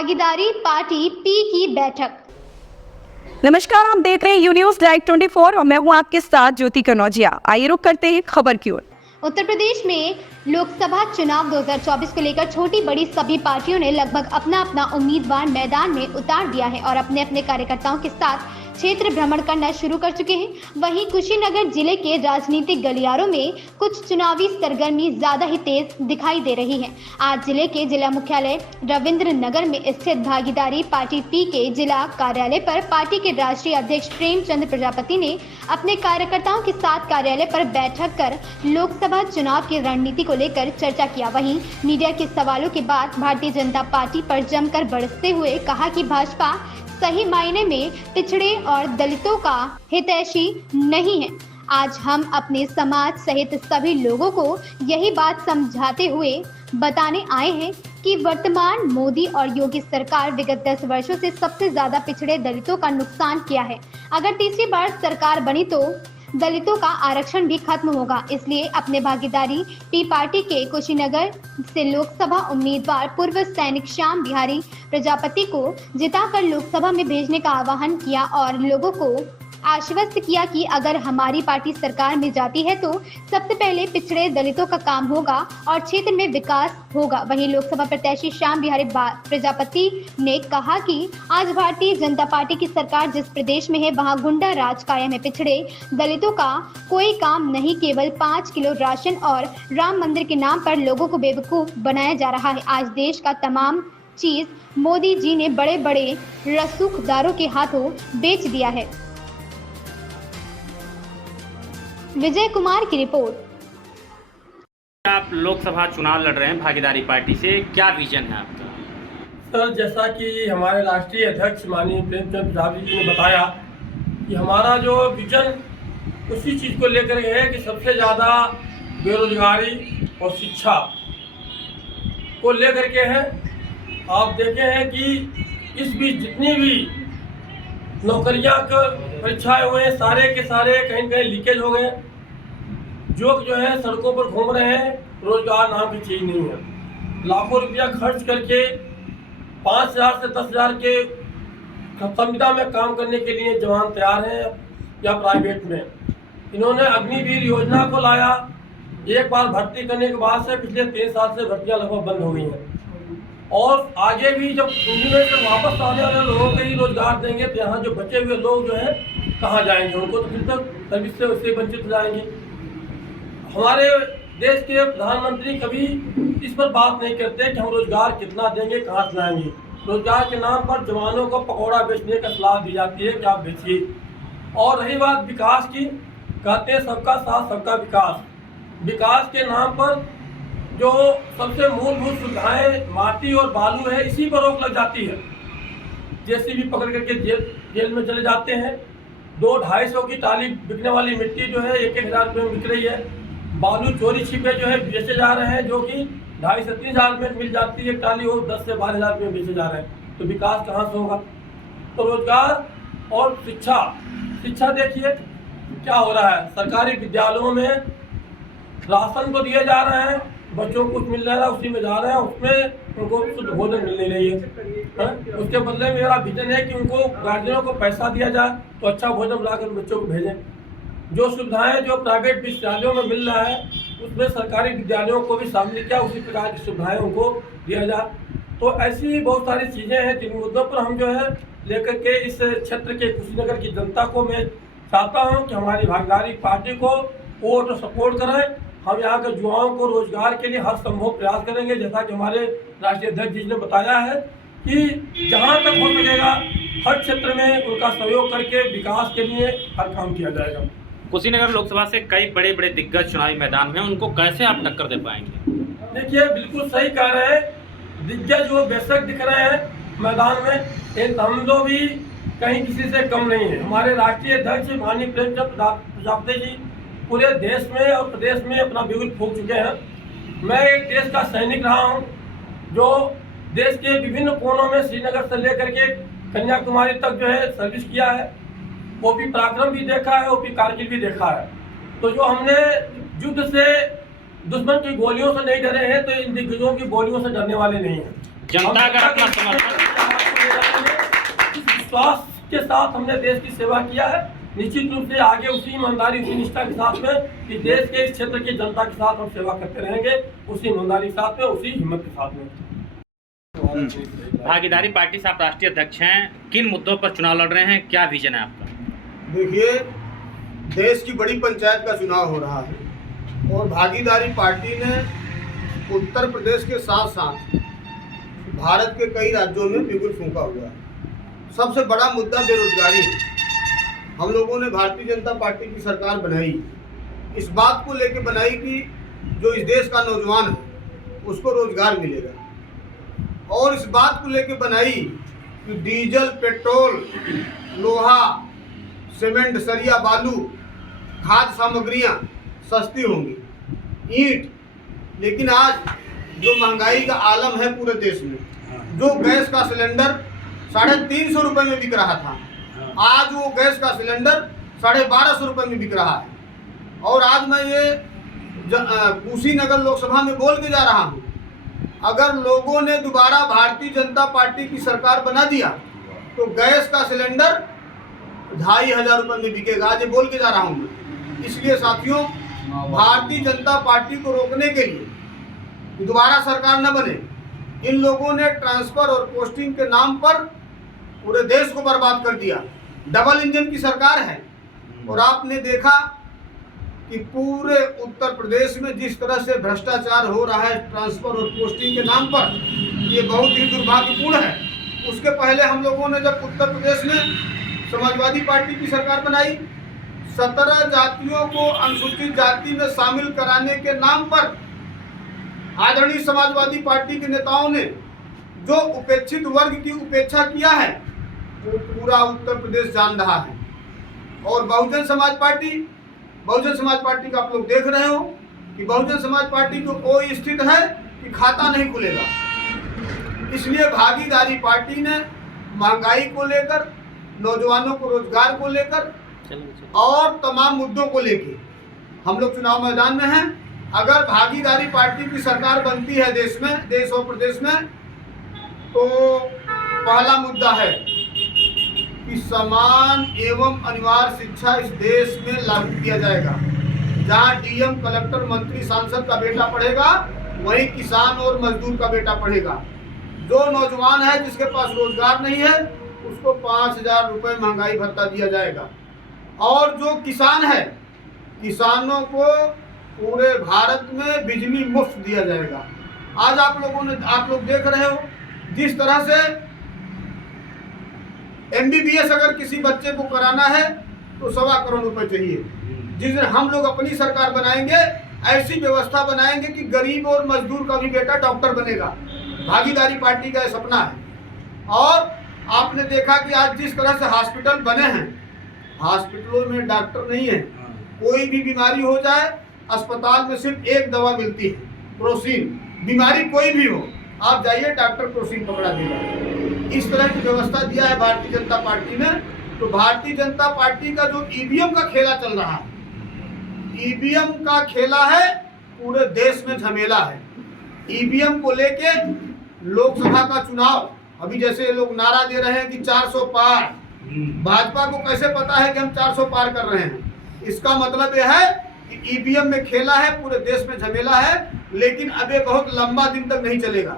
भागीदारी party P की बैठक। नमस्कार, आप देख रहे हैं यू न्यूज़ लाइव 24 और मैं हूं आपके साथ ज्योति कनौजिया। आइए रुक करते हैं खबर की ओर। उत्तर प्रदेश में लोकसभा चुनाव 2024 को लेकर छोटी बड़ी सभी पार्टियों ने लगभग अपना अपना उम्मीदवार मैदान में उतार दिया है और अपने अपने कार्यकर्ताओं के साथ क्षेत्र भ्रमण करना शुरू कर चुके हैं। वहीं कुशीनगर जिले के राजनीतिक गलियारों में कुछ चुनावी सरगर्मी ज्यादा ही तेज दिखाई दे रही है। आज जिले के जिला मुख्यालय रविंद्र नगर में स्थित भागीदारी पार्टी पी के जिला कार्यालय पर पार्टी के राष्ट्रीय अध्यक्ष प्रेमचंद प्रजापति ने अपने कार्यकर्ताओं के साथ कार्यालय पर बैठक कर लोकसभा चुनाव की रणनीति को लेकर चर्चा किया। वहीं मीडिया के सवालों के बाद भारतीय जनता पार्टी पर जमकर बरसते हुए कहा कि भाजपा सही मायने में पिछड़े और दलितों का हितैषी नहीं है। आज हम अपने समाज सहित सभी लोगों को यही बात समझाते हुए बताने आए हैं कि वर्तमान मोदी और योगी सरकार विगत 10 वर्षों से सबसे ज्यादा पिछड़े दलितों का नुकसान किया है। अगर तीसरी बार सरकार बनी तो दलितों का आरक्षण भी खत्म होगा। इसलिए अपने भागीदारी पी पार्टी के कुशीनगर से लोकसभा उम्मीदवार पूर्व सैनिक श्याम बिहारी प्रजापति को जिताकर लोकसभा में भेजने का आह्वान किया और लोगों को आश्वस्त किया कि अगर हमारी पार्टी सरकार में जाती है तो सबसे पहले पिछड़े दलितों का काम होगा और क्षेत्र में विकास होगा। वहीं लोकसभा प्रत्याशी श्याम बिहारी प्रजापति ने कहा कि आज भारतीय जनता पार्टी की सरकार जिस प्रदेश में है वहां गुंडा राज कायम है। पिछड़े दलितों का कोई काम नहीं, केवल 5 किलो राशन और राम मंदिर के नाम पर लोगों को बेवकूफ बनाया जा रहा है। आज देश का तमाम चीज मोदी जी ने बड़े बड़े रसूखदारों के हाथों बेच दिया है। विजय कुमार की रिपोर्ट। आप लोकसभा चुनाव लड़ रहे हैं भागीदारी पार्टी से, क्या विजन है आपका? सर, जैसा कि हमारे राष्ट्रीय अध्यक्ष माननीय प्रेमचंद प्रजापति जी ने बताया कि हमारा जो विजन उसी चीज़ को लेकर है कि सबसे ज़्यादा बेरोजगारी और शिक्षा को लेकर के है। आप देखे हैं कि इस बीच जितनी भी नौकरियां परीक्षाएं हुए हैं सारे के सारे कहीं कहीं लीकेज हो गए। जो है सड़कों पर घूम रहे हैं, रोजगार नाम की चीज़ नहीं है। लाखों रुपया खर्च करके 5,000 से 10,000 के संविदा में काम करने के लिए जवान तैयार हैं या प्राइवेट में। इन्होंने अग्निवीर योजना को लाया, एक बार भर्ती करने के बाद से पिछले 3 साल से भर्तियाँ लगभग बंद हो गई हैं और आगे भी जब उनमें से वापस आने वाले लोगों को ही रोजगार देंगे तो यहाँ जो बचे हुए लोग जो है कहाँ जाएंगे? उनको तो फिर तक सर्विस से उससे वंचित हो जाएंगे। हमारे देश के प्रधानमंत्री कभी इस पर बात नहीं करते कि हम रोजगार कितना देंगे, कहाँ से लाएंगे। रोजगार के नाम पर जवानों को पकौड़ा बेचने का सलाह दी जाती है कि आप बेचिए। और रही बात विकास की, कहते हैं सबका साथ सबका विकास। विकास के नाम पर जो सबसे मूलभूत सुविधाएं माटी और बालू है, इसी पर रोक लग जाती है। जेसीबी पकड़ करके जेल में चले जाते हैं। 200-250 की टाली बिकने वाली मिट्टी जो है 1-1 हज़ार रुपये में बिक रही है। बालू चोरी छिपे जो है बेचे जा रहे हैं, जो कि 2.5 से 3 हज़ार में मिल जाती है टाली, वो 10 से 12 हज़ार रुपये बेचे जा रहे हैं। तो विकास कहाँ से होगा? तो रोजगार और शिक्षा देखिए क्या हो रहा है। सरकारी विद्यालयों में राशन तो दिए जा रहे हैं, बच्चों को कुछ मिल रहा है, उसी में जा रहे हैं, उसमें उनको शुद्ध भोजन मिल नहीं रही है। उसके बदले मेरा विजन है कि उनको गार्जियनों को पैसा दिया जाए तो अच्छा भोजन लाकर बच्चों को भेजें। जो सुविधाएं जो प्राइवेट विद्यालयों में मिल रहा है उसमें सरकारी विद्यालयों को भी शामिल किया, उसी प्रकार की सुविधाएं उनको दिया जाए। तो ऐसी बहुत सारी चीज़ें हैं जिन मुद्दों पर हम जो है लेकर के इस क्षेत्र के कुशीनगर की जनता को मैं चाहता हूँ कि हमारी भागीदारी पार्टी को वोट और सपोर्ट करें। हम यहाँ के युवाओं को रोजगार के लिए हर संभव प्रयास करेंगे, जैसा कि हमारे राष्ट्रीय अध्यक्ष जी ने बताया है कि जहाँ तक हो सकेगा हर क्षेत्र में उनका सहयोग करके विकास के लिए हर काम किया जाएगा। कुशीनगर लोकसभा से कई बड़े बड़े दिग्गज चुनावी मैदान में, उनको कैसे आप टक्कर दे पाएंगे? देखिए, बिल्कुल सही कह रहे हैं। दिग्गज वो बेशक दिख रहे हैं मैदान में, लेकिन हम लोग भी कहीं किसी से कम नहीं है। हमारे राष्ट्रीय अध्यक्ष माननीय प्रेमचंद प्रजापति जी पूरे देश में और प्रदेश में अपना बिगुल फूंक चुके हैं। मैं एक देश का सैनिक रहा हूं, जो देश के विभिन्न कोनों में श्रीनगर से लेकर के कन्याकुमारी तक जो है सर्विस किया है। वो भी पराक्रम भी देखा है, वो भी कारगिल भी देखा है। तो जो हमने युद्ध से दुश्मन की गोलियों से नहीं डरे हैं, तो इन दिग्गजों की गोलियों से डरने वाले नहीं हैं। जनता अगर अपना समर्थन विश्वास के साथ हमने देश की सेवा किया है, निश्चित रूप से आगे उसी ईमानदारी उसी निष्ठा के साथ में कि देश के इस क्षेत्र की जनता के साथ हम सेवा करते रहेंगे, उसी ईमानदारी के साथ में, उसी हिम्मत के साथ में। भागीदारी पार्टी से आप राष्ट्रीय अध्यक्ष हैं, किन मुद्दों पर चुनाव लड़ रहे हैं, क्या विजन है आपका? देखिए, देश की बड़ी पंचायत का चुनाव हो रहा है और भागीदारी पार्टी ने उत्तर प्रदेश के साथ साथ भारत के कई राज्यों में बिगुल फूंका हुआ है। सबसे बड़ा मुद्दा बेरोजगारी है। हम लोगों ने भारतीय जनता पार्टी की सरकार बनाई, इस बात को लेकर बनाई कि जो इस देश का नौजवान है उसको रोजगार मिलेगा, और इस बात को लेकर बनाई कि डीजल, पेट्रोल, लोहा, सीमेंट, सरिया, बालू, खाद्य सामग्रियां सस्ती होंगी, ईंट। लेकिन आज जो महंगाई का आलम है पूरे देश में, जो गैस का सिलेंडर 350 रुपये में बिक रहा था, आज वो गैस का सिलेंडर 1250 रुपये में बिक रहा है। और आज मैं ये कुशीनगर लोकसभा में बोल के जा रहा हूँ, अगर लोगों ने दोबारा भारतीय जनता पार्टी की सरकार बना दिया तो गैस का सिलेंडर 2500 रुपये में बिकेगा। आज ये बोल के जा रहा हूँ मैं। इसलिए साथियों, भारतीय जनता पार्टी को रोकने के लिए कि दोबारा सरकार न बने, इन लोगों ने ट्रांसफर और पोस्टिंग के नाम पर पूरे देश को बर्बाद कर दिया। डबल इंजन की सरकार है और आपने देखा कि पूरे उत्तर प्रदेश में जिस तरह से भ्रष्टाचार हो रहा है ट्रांसफर और पोस्टिंग के नाम पर, ये बहुत ही दुर्भाग्यपूर्ण है। उसके पहले हम लोगों ने जब उत्तर प्रदेश में समाजवादी पार्टी की सरकार बनाई, 17 जातियों को अनुसूचित जाति में शामिल कराने के नाम पर आदरणीय समाजवादी पार्टी के नेताओं ने जो उपेक्षित वर्ग की उपेक्षा किया है वो पूरा उत्तर प्रदेश जान रहा है। और बहुजन समाज पार्टी का आप लोग देख रहे हो कि बहुजन समाज पार्टी को कोई स्थिति है कि खाता नहीं खुलेगा। इसलिए भागीदारी पार्टी ने महंगाई को लेकर, नौजवानों को रोजगार को लेकर और तमाम मुद्दों को लेकर हम लोग चुनाव मैदान में हैं। अगर भागीदारी पार्टी की सरकार बनती है देश और प्रदेश में, तो पहला मुद्दा है कि समान एवं अनिवार्य शिक्षा इस देश में लागू किया जाएगा। जहां डीएम, कलेक्टर, मंत्री, सांसद का बेटा पढ़ेगा, वहीं किसान और मजदूर का बेटा पढ़ेगा। जो नौजवान है जिसके पास रोजगार नहीं है उसको 5000 रुपये महंगाई भत्ता दिया जाएगा। और जो किसान है, किसानों को पूरे भारत में बिजली मुफ्त दिया जाएगा। आज आप लोग देख रहे हो जिस तरह से MBBS अगर किसी बच्चे को कराना है तो 1.25 करोड़ रुपए चाहिए। जिस दिन हम लोग अपनी सरकार बनाएंगे, ऐसी व्यवस्था बनाएंगे कि गरीब और मजदूर का भी बेटा डॉक्टर बनेगा। भागीदारी पार्टी का यह सपना है। और आपने देखा कि आज जिस तरह से हॉस्पिटल बने हैं, हॉस्पिटलों में डॉक्टर नहीं है। कोई भी बीमारी हो जाए, अस्पताल में सिर्फ एक दवा मिलती है, क्रोसिन। बीमारी कोई भी हो, आप जाइए, डॉक्टर क्रोसिन पकड़ा देगा। इस तरह की व्यवस्था दिया है भारतीय जनता पार्टी ने। तो भारतीय जनता पार्टी का जो ईवीएम का खेला चल रहा है, ईवीएम का खेला है, पूरे देश में झमेला है। ईवीएम को लेके लोकसभा का चुनाव, अभी जैसे लोग नारा दे रहे हैं कि 400 पार, भाजपा को कैसे पता है कि हम 400 पार कर रहे हैं? इसका मतलब यह है कि ईवीएम में खेला है, पूरे देश में झमेला है, लेकिन अब ये बहुत लंबा दिन तक नहीं चलेगा।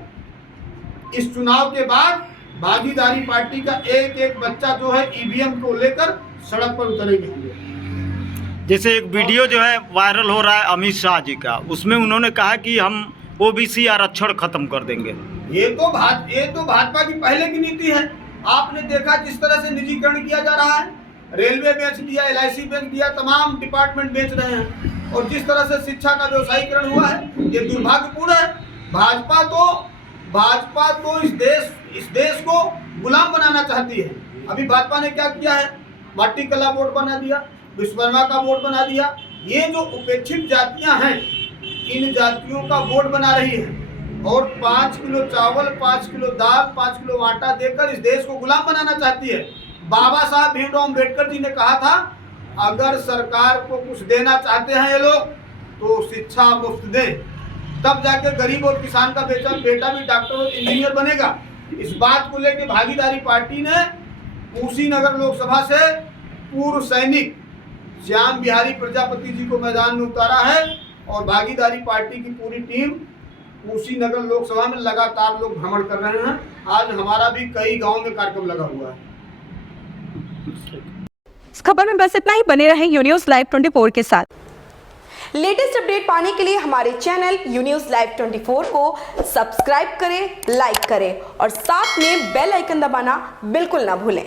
इस चुनाव के बाद भागीदारी पार्टी का एक एक बच्चा जो है ईवीएम को लेकर सड़क पर उतरेंगे। जैसे एक वीडियो जो है वायरल हो रहा है अमित शाह जी का, उसमें उन्होंने कहा कि हम ओबीसी आरक्षण खत्म कर देंगे। ये तो भाजपा की पहले की नीति है। आपने देखा जिस तरह से निजीकरण किया जा रहा है, रेलवे बेच दिया, LIC बेच दिया, तमाम डिपार्टमेंट बेच रहे हैं। और जिस तरह से शिक्षा का व्यवसायीकरण हुआ है, ये दुर्भाग्यपूर्ण है। भाजपा तो इस देश को गुलाम बनाना चाहती है। अभी भाजपा ने क्या किया है? माटी कला बोर्ड बना दिया, विश्वकर्मा का बोर्ड बना दिया। ये जो उपेक्षित जातियां हैं, इन जातियों का बोर्ड बना रही है और 5 किलो चावल, 5 किलो दाल, 5 किलो आटा देकर इस देश को गुलाम बनाना चाहती है। बाबा साहब भीमराव अम्बेडकर जी ने कहा था, अगर सरकार को कुछ देना चाहते हैं ये लोग तो शिक्षा मुफ्त दें, तब जाके गरीब और किसान का बेटा भी डॉक्टर और इंजीनियर बनेगा। इस बात को लेकर भागीदारी पार्टी ने कुशीनगर लोकसभा से पूर्व सैनिक श्याम बिहारी प्रजापति जी को मैदान में उतारा है और भागीदारी पार्टी की पूरी टीम कुशीनगर लोकसभा में लगातार लोग भ्रमण कर रहे हैं। आज हमारा भी कई गांव में कार्यक्रम लगा हुआ है। इस खबर में बस इतना ही। बने रहें यू न्यूज़ लाइव 24 के साथ। लेटेस्ट अपडेट पाने के लिए हमारे चैनल यू न्यूज़ लाइव 24 को सब्सक्राइब करें, लाइक करें और साथ में बेल आइकन दबाना बिल्कुल ना भूलें।